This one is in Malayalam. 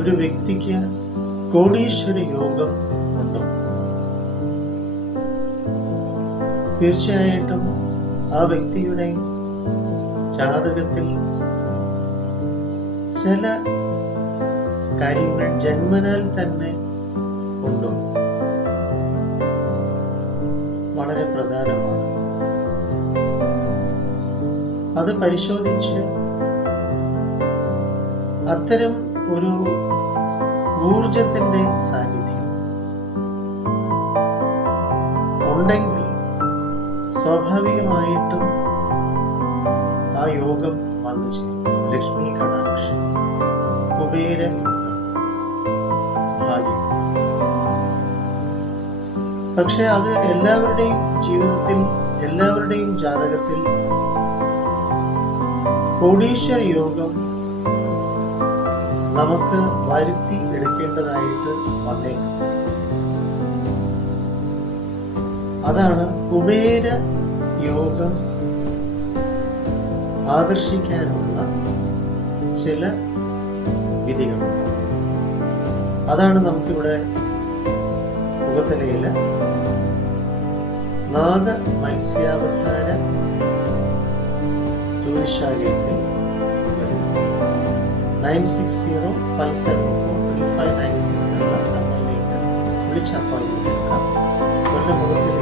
ഒരു വ്യക്തിക്ക് കോടീശ്വര യോഗം ഉണ്ടോ? തീർച്ചയായിട്ടും ആ വ്യക്തിയുടെ ജാതകത്തിൽ ചില കാര്യങ്ങൾ ജന്മനാൽ തന്നെ ഉണ്ടോ? വളരെ പ്രധാനമാണ്. അത് പരിശോധിച്ച് അത്തരം ഒരു ഊർജത്തിന്റെ സാന്നിധ്യം ഉണ്ടെങ്കിൽ സ്വാഭാവികമായിട്ടും ആ യോഗം വന്നു ചേരും. ലക്ഷ്മി കടാക്ഷം, കുബേര യോഗം, ഭാഗ്യം. പക്ഷെ അത് എല്ലാവരുടെയും ജീവിതത്തിൽ, എല്ലാവരുടെയും ജാതകത്തിൽ കോടീശ്വര യോഗം നമുക്ക് വരുത്തി എടുക്കേണ്ടതായിട്ട് വന്നേക്കും. അതാണ് കുബേര യോഗം ആകർഷിക്കാനുള്ള ചില വിധികൾ. അതാണ് നമുക്കിവിടെ മുഖത്തലയില് നാഗ മത്സ്യാവതാര ജ്യോതിശാലയത്തിൽ 9605743596 എന്ന നമ്പറിലേക്ക് വിളിച്ച് അപ്പോയിന്റ്മെന്റ് എടുക്കാം. അവരുടെ മുഖത്തിൽ